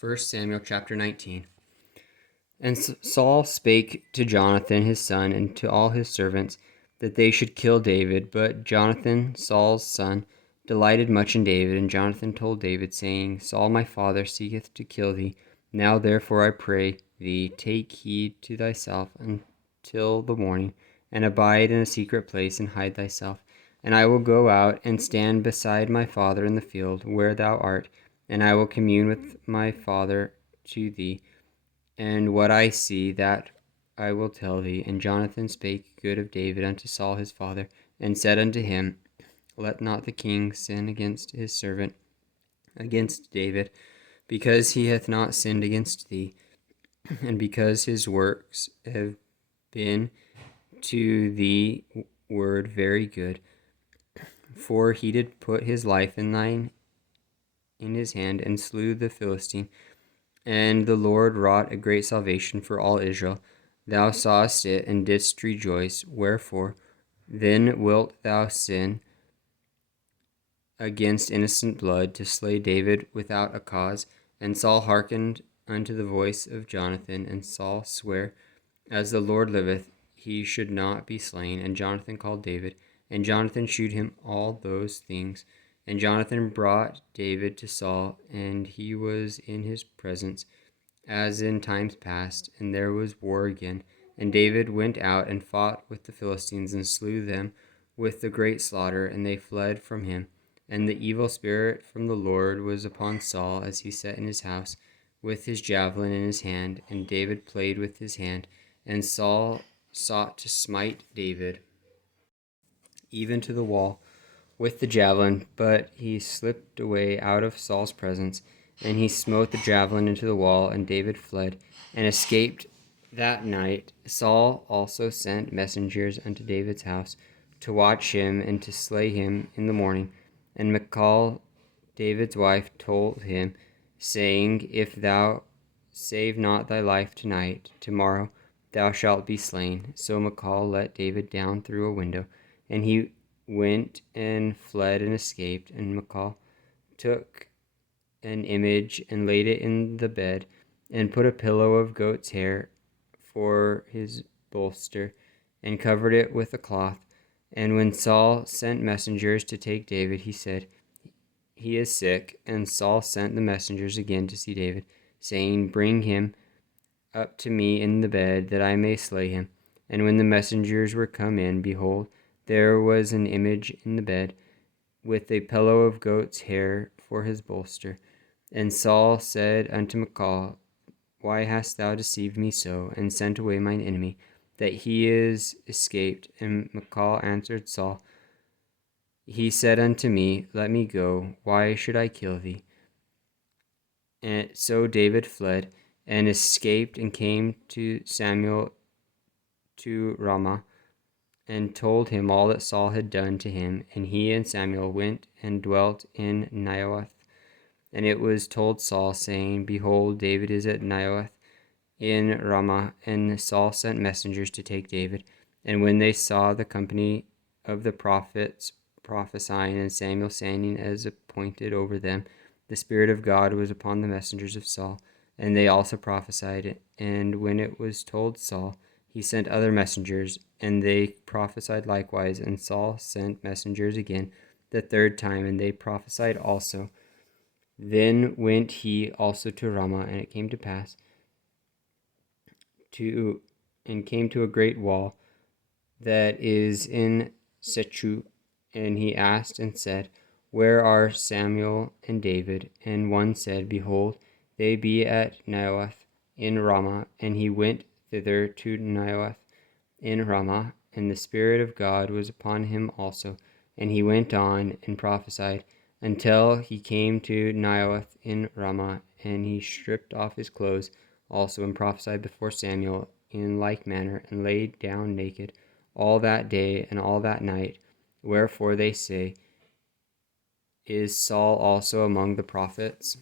1 Samuel chapter 19. And Saul spake to Jonathan his son and to all his servants that they should kill David. But Jonathan, Saul's son, delighted much in David. And Jonathan told David, saying, Saul my father seeketh to kill thee. Now therefore I pray thee, take heed to thyself until the morning, and abide in a secret place, and hide thyself. And I will go out and stand beside my father in the field where thou art, and I will commune with my father to thee, and what I see that I will tell thee. And Jonathan spake good of David unto Saul his father, and said unto him, Let not the king sin against his servant, against David, because he hath not sinned against thee, and because his works have been to thee word very good. For he did put his life in his hand, and slew the Philistine. And the Lord wrought a great salvation for all Israel. Thou sawest it, and didst rejoice. Wherefore then wilt thou sin against innocent blood, to slay David without a cause? And Saul hearkened unto the voice of Jonathan, and Saul sware, As the Lord liveth, he should not be slain. And Jonathan called David, and Jonathan shewed him all those things. And Jonathan brought David to Saul, and he was in his presence, as in times past, and there was war again. And David went out and fought with the Philistines, and slew them with the great slaughter, and they fled from him. And the evil spirit from the Lord was upon Saul, as he sat in his house, with his javelin in his hand, and David played with his hand. And Saul sought to smite David, even to the wall, with the javelin, but he slipped away out of Saul's presence, and he smote the javelin into the wall, and David fled, and escaped that night. Saul also sent messengers unto David's house, to watch him, and to slay him in the morning. And Michal, David's wife, told him, saying, If thou save not thy life tonight, tomorrow thou shalt be slain. So Michal let David down through a window, and he went and fled and escaped. And Michal took an image and laid it in the bed, and put a pillow of goat's hair for his bolster, and covered it with a cloth. And when Saul sent messengers to take David, he said, He is sick. And Saul sent the messengers again to see David, saying, Bring him up to me in the bed, that I may slay him. And when the messengers were come in, behold, there was an image in the bed, with a pillow of goat's hair for his bolster. And Saul said unto Michal, Why hast thou deceived me so, and sent away mine enemy, that he is escaped? And Michal answered Saul, He said unto me, Let me go, why should I kill thee? And so David fled, and escaped, and came to Samuel to Ramah, and told him all that Saul had done to him. And he and Samuel went and dwelt in Naioth. And it was told Saul, saying, Behold, David is at Naioth in Ramah. And Saul sent messengers to take David. And when they saw the company of the prophets prophesying, and Samuel standing as appointed over them, the Spirit of God was upon the messengers of Saul, and they also prophesied. And when it was told Saul, he sent other messengers, and they prophesied likewise. And Saul sent messengers again the third time, and they prophesied also. Then went he also to Ramah, and it came to pass came to a great wall that is in Sechu. And he asked and said, Where are Samuel and David? And one said, Behold, they be at Naioth in Ramah. And he went thither to Naioth in Ramah, and the Spirit of God was upon him also. And he went on and prophesied until he came to Naioth in Ramah. And he stripped off his clothes also, and prophesied before Samuel in like manner, and laid down naked all that day and all that night. Wherefore they say, Is Saul also among the prophets?